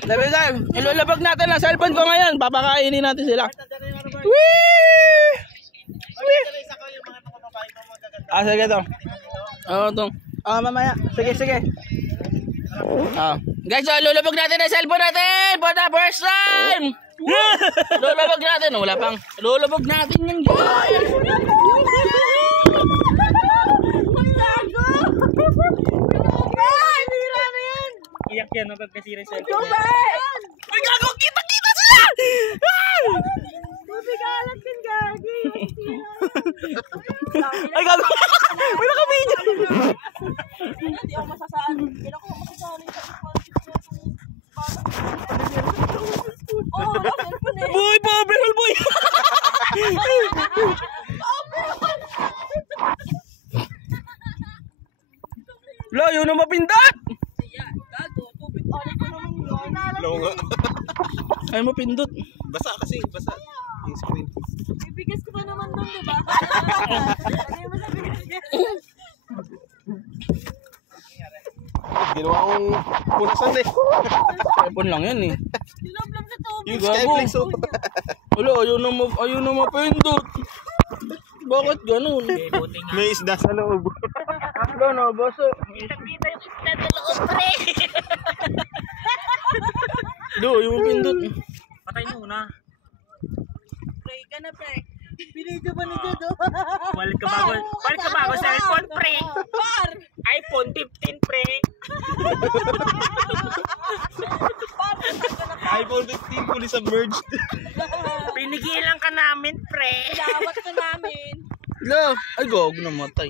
Sabi tayo, ilulabag natin ang cellphone ko ngayon. Papakainin natin sila. Wee! Ah, sige to. Oo, to. Ah, mamaya. Sige, sige. Ah. Guys, so, lulubog natin ang cellphone natin for the first time. Lulubog natin. Wala pang. Lulubog natin yung guys. Iyak yan kapag nasira yung cellphone. Ay, gago! Kita-kita sila! Mabigalat yung gagi. Ay, gago! May nakabidyo! Hindi ako masasaan. Hindi ako masasaan sa oh, wala cellphone eh. Boy, pa-overall boy! Lo, yun ang mapindot! Gago, tubig alam ko naman yun. Low nga. Ay, mapindot. Basa kasi, basa. Yung screen. Ibigas ko pa naman doon, diba? Ano yung masabihin? Ginawa kong punasan eh. Cellphone lang yan eh. Dilablam sa tubig. Yung Gago. Skyflex oh. Wala, ayun na mapindot. Bakit ganun? May isda sa loob. Wala na, baso. Kita yung isda na loob, pre. Do, yung mapindot. Patay mo na. Pray ka na, pre. Binidyo ba ni Jodo? Balik ka bago cellphone, pre. Par! iPhone 15, pre. iPhone 15 fully submerged. Pinigilan ka namin, pre. Lawat ka namin. Wala. Ay, gog, namatay.